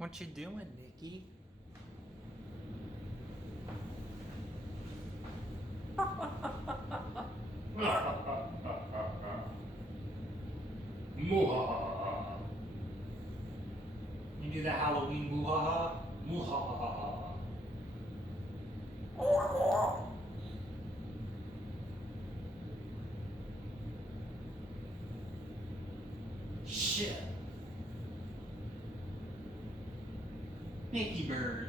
What you doing, Nikki? Muhahaha. You do the Halloween muhaha? Muhahaha. Shit. Nikki Bird.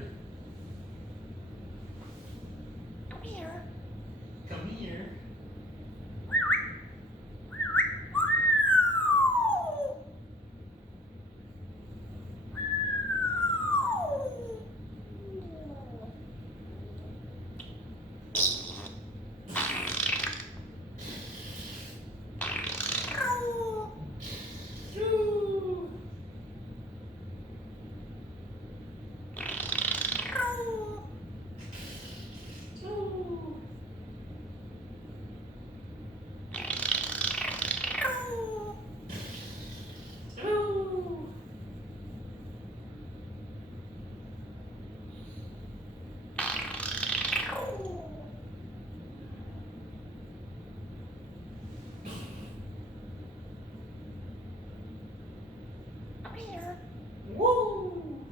Come here. Come here. Shoo. Shoo. Shoo. Come here. Woo!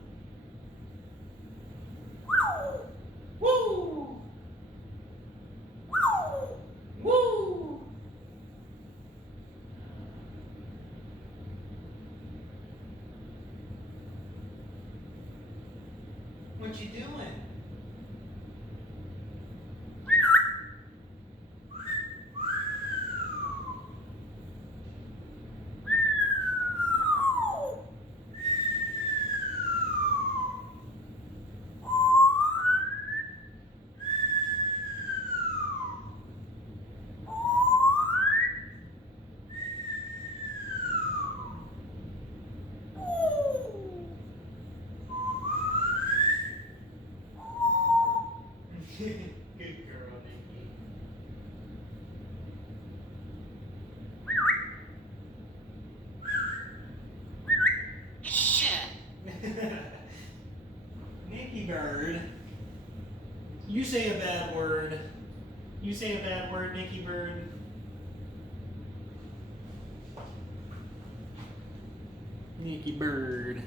Woo! Woo! What you doing? Good girl, Nikki. Shit. Nikki Bird. You say a bad word. You say a bad word, Nikki Bird. Nikki Bird.